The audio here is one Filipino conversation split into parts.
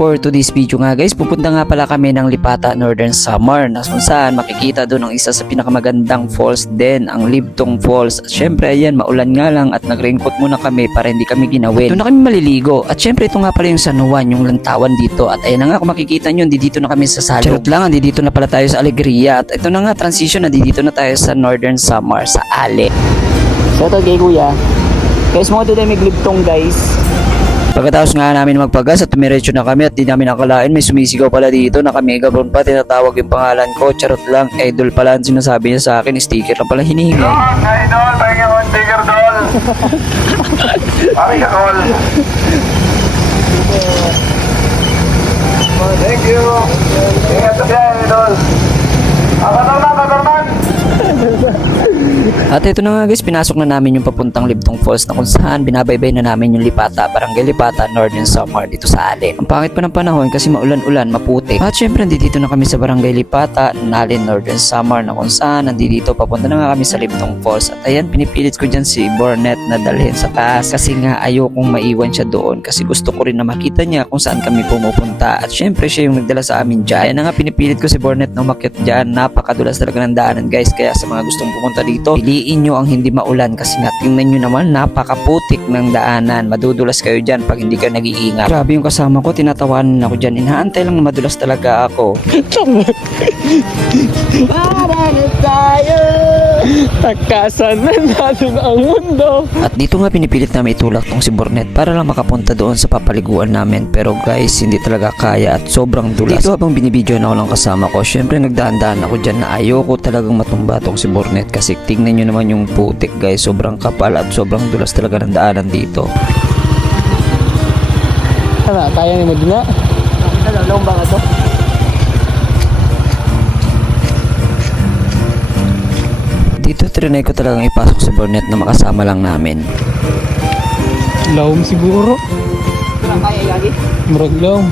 For today's video nga guys, pupunta nga pala kami ng Lipata, Northern Samar, na kung saan makikita doon ang isa sa pinakamagandang falls din, ang Libtong Falls. At syempre ayan, maulan nga lang at nag-raincoat muna kami para hindi kami ginawin. Doon na kami maliligo. At syempre ito nga pala yung San Juan, yung lantawan dito. At ayan na nga, kung makikita nyo, dito na kami sa Salog. Charot lang, dito na pala tayo sa Alegria. At ito na nga, transition, dito na tayo sa Northern Samar, sa Ale. So ito kay kuya. Guys, mga today may Libtong guys. Pagkatapos nga namin magpagas at tumiretso na kami at di namin nakalain, may sumisigaw pala dito, naka-megabron pa, tinatawag yung pangalan ko. Charot lang, idol pala ang sinasabi niya sa akin, sticker lang pala hinihingi. Idol, pahinga mo sticker doll. Pahinga call. Thank you. Ingat sa biyahe, idol. Katarman. At ito na nga guys, pinasok na namin yung papuntang Libtong Falls na kung saan binabaybay na namin yung Lipata, Barangay Lipata, Northern Samar dito sa Ale. Ang pangit pa ng panahon kasi maulan-ulan, maputik. At syempre nandito na kami sa Barangay Lipata, Nalin, Northern Samar na kung saan nandito papunta na nga kami sa Libtong Falls. At ayan, pinipilit ko dyan si Bornet na dalhin sa taas kasi nga ayokong maiwan siya doon kasi gusto ko rin na makita niya kung saan kami pumupunta. At syempre siya yung nagdala sa amin dyan. Ayan na nga, pinipilit ko si Bornet na umakyat dyan. Napakadulas talaga ng daanan guys, kaya sa mga gustong pumunta dito, piliin nyo ang hindi maulan kasi nga tingnan nyo naman napakaputik ng daanan. Madudulas kayo dyan pag hindi kayo nag-iingat. Grabe yung kasama ko, tinatawanan ako dyan. Inaantay lang na madulas talaga ako. Para na tayo, takasan na natin ang mundo. At dito nga pinipilit namin itulak tong si Bornet para lang makapunta doon sa papaliguan namin. Pero guys, hindi talaga kaya at sobrang dulas. Dito habang binibidyoan ako lang kasama ko, syempre nagdaan-daan ako dyan na ayoko talagang matumba tong si Bornet kasi tingnan nyo naman yung putik guys, sobrang kapal at sobrang dulas talaga ng daanan dito. Ano, kaya ni mo din na? Long ba ito? Dito trinay ko talagang ipasok si Bornet na makasama lang namin. Lawom siguro. Kaya lagi? Murag lawom.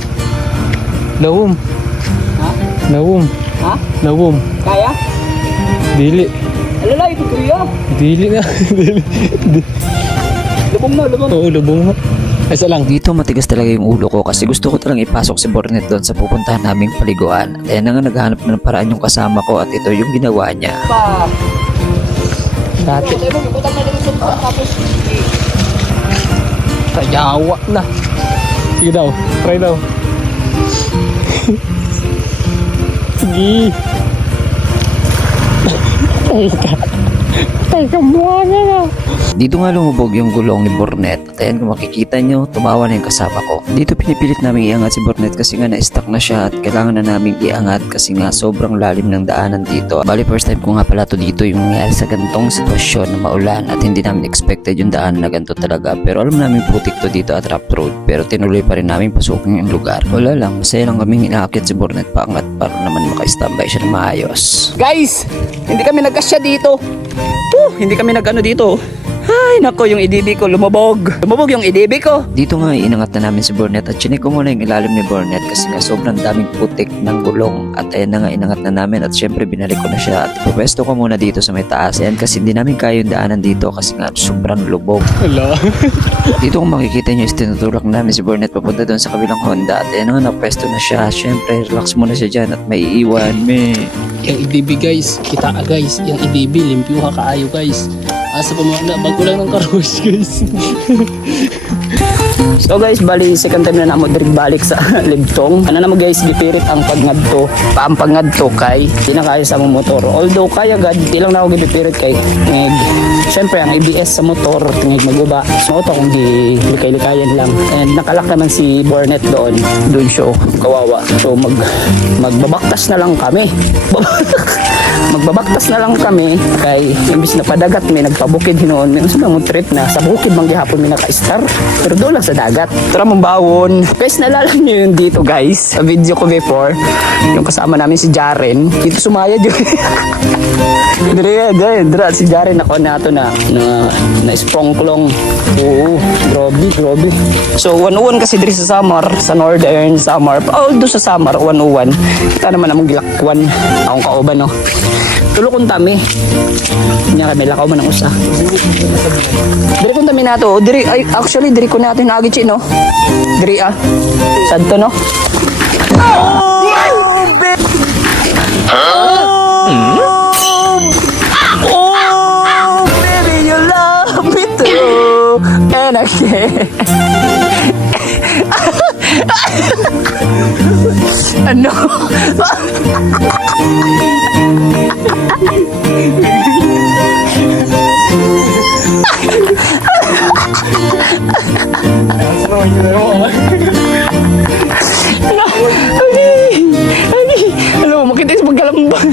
Lawom. Ha? Lawom. Ha? Lawom. Kaya? Dili. Alala, ito kuya. Dili na. Dili. Lubong na, lubong. Oo, lubong mo. Isa lang. Dito matigas talaga yung ulo ko kasi gusto ko talagang ipasok si Bornet doon sa pupuntahan naming paliguan. At ayan na nga, naghahanap na ng paraan yung kasama ko at ito yung ginawa niya. Pa. Dati. Tayo mo, iputang na lang sa tapos. Tayawa na. Sige daw. Try daw. Sige. Ay ka buwangan na. Dito nga lumubog yung gulong ni Bornet. At ayan, kung makikita nyo, tumawa na yung kasama ko. Dito pinipilit namin iangat si Bornet kasi nga na-stuck na siya at kailangan na namin iangat kasi nga sobrang lalim ng daanan dito. Bali, first time ko nga pala to dito yung nangyari sa ganitong sitwasyon na maulan at hindi namin expected yung daan na ganito talaga. Pero alam namin putik to dito at rough road. Pero tinuloy pa rin namin pasukin yung lugar. Wala lang, masaya lang kaming inaakit si Bornet paangat para naman maka-standby siya na maayos. Guys, hindi kami nagkasya dito. Hindi kami nagano dito. Ay, nako, yung EDB ko lumubog. Lumubog yung EDB ko. Dito nga inangat na namin si Bornet at chinik ko muna yung ilalim ni Bornet kasi nga sobrang daming putik ng gulong at ayan na nga inangat na namin at syempre binalik ko na siya at pupwesto ko muna dito sa may taas. Ayan kasi hindi namin kaya yung daanan dito kasi nga sobrang lubog. Wala. Dito kung makikita nyo is tinutulak namin si Bornet papunta doon sa kabilang Honda at ayan nga napwesto na siya. Syempre relax muna siya dyan at may iiwan. Yung EDB guys. Kita ka guys. Yung EDB. Limpyo ka kaayo guys. Asa pa mga bago lang ng karos guys. So guys, bali second time na namo direct balik sa Libtong. Ano na mo guys, gipirit ang pagngadto. Paampag ngadto kay di na kaya sa mong motor. Although kaya gad, di lang na ako gipirit kay ngeg. Siyempre ang ABS sa motor tingig maguba. So ito kung likay-likayan lang. And nakalak naman si Bornet doon. Doon siya kawawa. So magbabaktas na lang kami. Magbabaktas na lang kami kay imbis na padagat may nagpabukid hinoon. May gusto mong trip na sa bukid man gihapon may naka-star. Pero doon lang sa dagat. Tara mong bawon. Guys, nalala nyo yun dito guys. Sa video ko before, yung kasama namin si Jaren. Dito sumayad yun. Dira si Jaren ako na ato na sprongklong. Oo, grabe. So 101 kasi diri sa Samar, sa Northern Samar. Although sa Samar 101, kita naman among gilakwan. Akong kauban no. Tulokon tami. Nya kami lakaw man ang usa. Diri kun tami nato, diri ay actually diri ko natin naagi no. Diri Sadto no. Oh, baby, you love me too, and I can't. Ano? Ano, makita sa pagkalambang.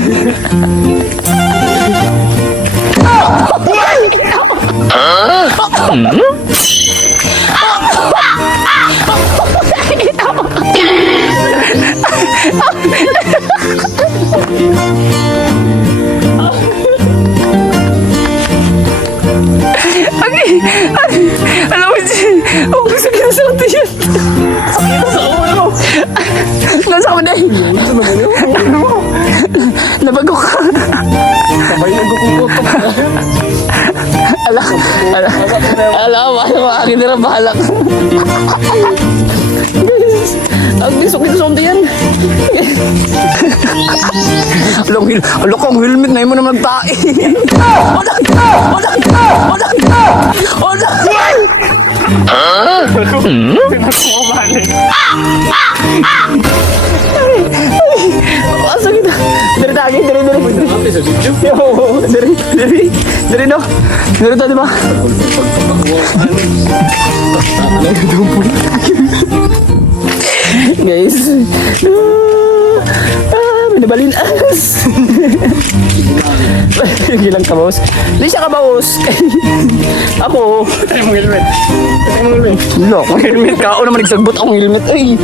Alam mo siya, gusto kita sa tiyan. Sakit sa ulo. Nasa ako na eh. Nabago ka. Sabay nagkukumpot ka. Ano akin na bahalak. Ang bisok-bisok yan. Alam ko, ang helmet na yun mo naman nagtae. Asa kita? Dari tagi, dari. Dari no. Dari to, di ba? Guys. Binabalinas. Gilang kabaos. Hindi siya kabaos. Ako. Tayo mong helmet. Look, ang helmet ka. Ako naman nagsagbot akong helmet. Ay.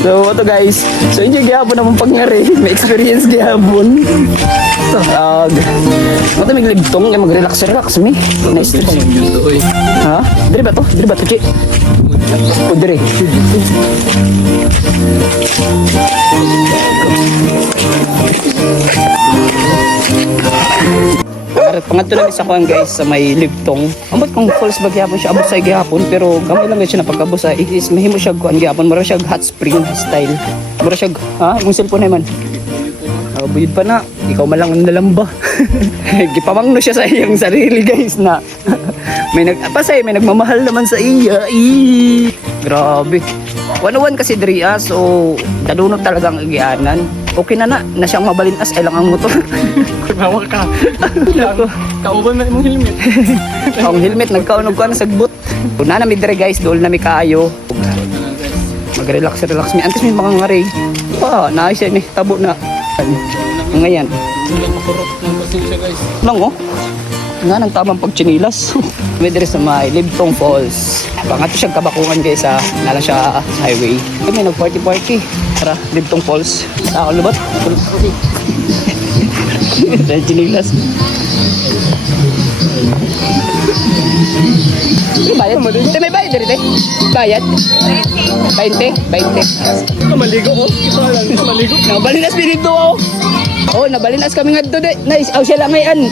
So, ito guys. So, enjoy gihapon naman pangngari. May experience gihapon. Ito may ligtong. Mag-relax me. Nice. Ha? Diri ba to? Chi? O, diri. Pangatlo lang isa ko guys sa may ligtong. Ambot kung falls ba gyapon siya, abot sa gyapon pero gamay lang siya na pagkabot sa is mahimo siya kuan gyapon, mura siya hot spring style. Mura siya yung cellphone naman. Buyod pa na, ikaw malang ang nalamba. Gipamangno siya sa iyang sarili guys na may nagmamahal naman sa iya. Grabe. 101 kasi diri so dadunot talaga ang igyanan. Okay na siyang mabalinas ay lang ang motor. Bawa ka. Kauban na imong helmet. Ang helmet nagkaunog ko na sagbot. Una na mi dire guys, dool na mi kaayo. Mag-relax mi. Antes mi mga ngari. Naayos siya mi tabo na. Ngayon. Hindi makurot ng pasensya guys. Lang nga nang tamang pagchinilas. May dire sa may Libtong Falls. Pangato siyang kabakungan guys nala siya highway. Kami nag-party. Tara, Libtong Falls. Ako lubat. Dahil chinilas. May bayad? May bayad dito? Bayad? 20? Maligo ko. Ito lang, maligo. Nabalinas pinito ako. Oh, nabalinas kami nga dito. Nice, siya lang ngayon.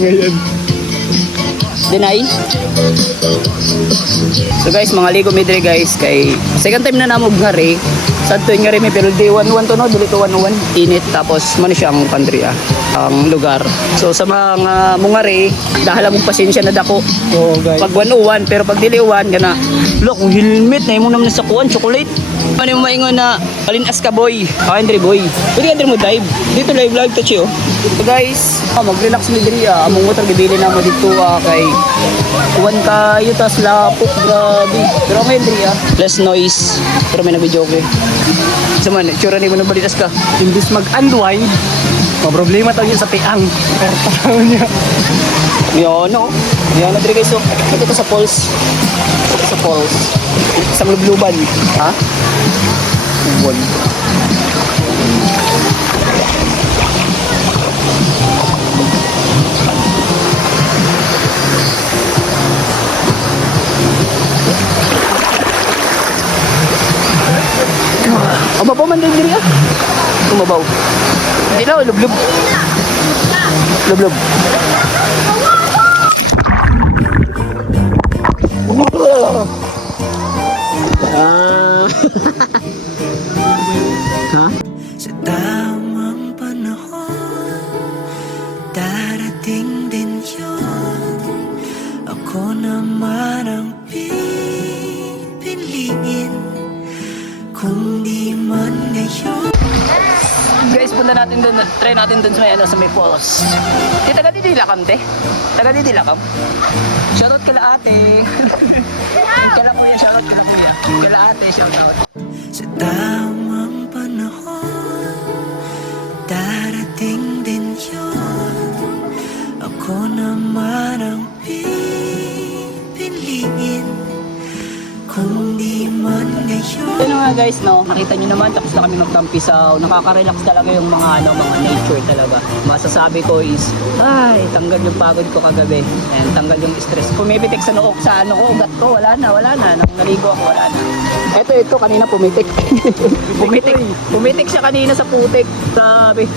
Ngayon. Deny. So guys, mga ligo midre guys kay second time na namog ngari. Sadto nga rin pero di 101 to no, dili to 101. Init tapos man siya ang country ang lugar. So sa mga mungari, dahil mo pasensya na dako. Oh guys. Pag 101 pero pag dili 1 kana. Look, ang helmet na imo naman sa kuan chocolate. Ano mo maingon na palinas ka boy. Andre boy. Pwede ka mo dive. Dito live vlog to chiyo. So guys, mag-relax mi diri among motor gibili na mo dito kay kuwan kayo tas lapok grabe. Pero ngayon diri less noise. Pero may nag-joke. Sa man, tsura ni mo nang balitas ka. Imbis mag-unwind, problema tayo sa tiang. Pero tao niya. Yan na diri guys. So, ito sa falls. Sa falls. Sa lubluban. Ha? Lubluban. Umabaw man din diri ah. Umabaw. Hindi na, lublub. Lublub. Sa tamang panahon, darating din yun. Ako naman ang pipiliin, kung di man ngayon. Guys, punta natin doon, try natin doon sa may, sa may falls. Taga dito lakam, te. Taga dito lakam. Shoutout kala ate. Kala kuya, shoutout kala kuya. Kala ate, shoutout. Sa tamang panahon, darating din yun. Ako naman ang pipiliin, kung di man ngayon. Ito nga guys, no, nakita nyo naman, tapos na kami magtampisaw. Nakaka-relax talaga yung mga mga nature talaga. Masasabi ko is, ay, tanggal yung pagod ko kagabi. And tanggal yung stress. Pumipitik sa nook, sa ugat ko, wala na. Nang naligo ako, wala na. Ito, kanina pumitik. Pumitik siya kanina sa putik. Grabe.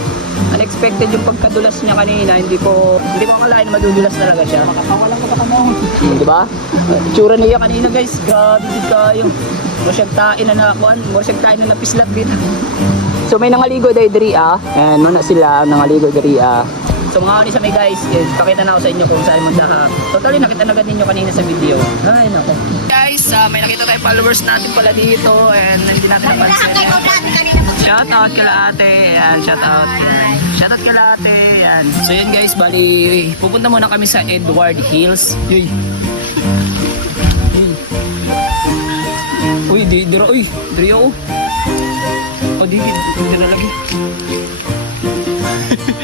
Unexpected yung pagkadulas niya kanina. Hindi ko akalain na madudulas talaga siya. Makakawalan ko pa kamahon. Di ba? Itsura niya kanina guys. Grabe din kayo. Mursag tain na nakuan. Mursag tain na napislat din. So may nangaligo diri ah. And mana sila nangaligo diri ah. So mga kanisa may guys, pakita na ako sa inyo kung saan mundaha. Totally nakita na agad ninyo kanina sa video. Ay nako. Guys, may nakita tayo followers natin pala dito and hindi natin napansin. Shoutout kala ate. Ayan, shoutout. Shoutout kala ate. Ayan. So yun guys, bali pupunta muna kami sa Edward Hills. Uy. Uy, dira uy. Dira oh. Oh, di na lagi.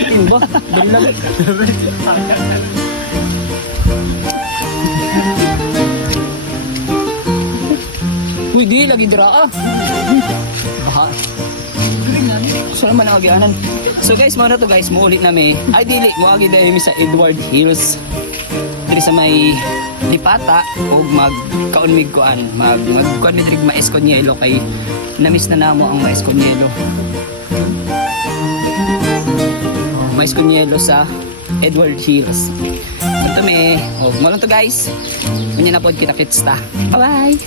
Ano ba? Dali lagi. Uy, di lagi dira ah. Aha. Saan naman ang agyanan? So guys, mga na to guys, muulit nami. Ay dili, muagi dahil sa Edward Hills. Diri sa may Lipata o magkaunmig koan. Magkuan mi diri mais konyelo kay namiss na namo ang mais konyelo. Mais konyelo sa Edward Hills. Ito me, mo lang to guys. Kunya na pod kita kits ta. Bye bye.